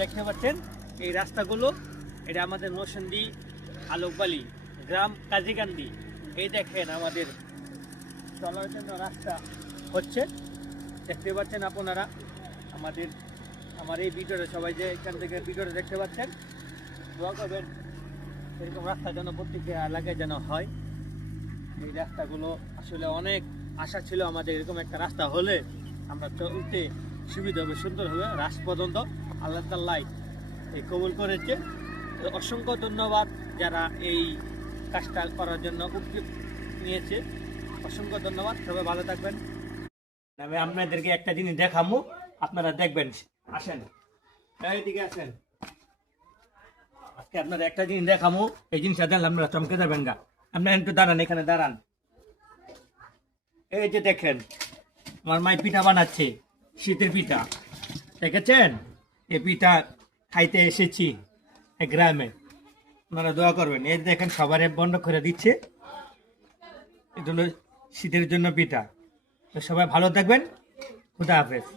দেখতে পাচ্ছেন এই রাস্তাগুলো, এটা আমাদের নরসিংদী আলোকবালি গ্রাম কাজীকান্দি। এই দেখেন আমাদের চলার জন্য রাস্তা হচ্ছে, দেখতে পাচ্ছেন আপনারা। আমার এই ভিডিওটা সবাই যে এখান থেকে ভিডিওটা দেখতে পাচ্ছেন, দোয়া করবেন এরকম রাস্তা যেন প্রত্যেক এলাকায় যেন হয়। এই রাস্তাগুলো আসলে অনেক আশা ছিল আমাদের, এরকম একটা রাস্তা হলে আমরা চলতে সুবিধা হবে, সুন্দর হবে। রাস্তা পর্যন্ত আল্লাহ তাআলা এই কবুল করেছে। অসংখ্য ধন্যবাদ যারা এই কাজটা করার জন্য উদ্যোগ নিয়েছে, অসংখ্য ধন্যবাদ। সবাই ভালো থাকবেন। আমি আপনাদেরকে একটা জিনিস দেখাবো, আপনারা দেখবেন। আসেন, এইদিকে আসেন। আজকে আপনারা একটা জিনিস দেখাবো, এই জিনিসটা দেখলে আপনারা চমকে যাবেন গা। আপনারা একটু দাঁড়ান, এখানে দাঁড়ান। এই যে দেখেন আমার মাই পিঠা বানাচ্ছে, শীতের পিঠা দেখেছেন। এই পিঠা খাইতে এসেছি এই গ্রামে, আপনারা দোয়া করবেন। এই দেখেন সবার বন্ধ করে দিচ্ছে, এটা হলো শীতের জন্য পিঠা। তো সবাই ভালো থাকবেন, খুদা হাফেজ।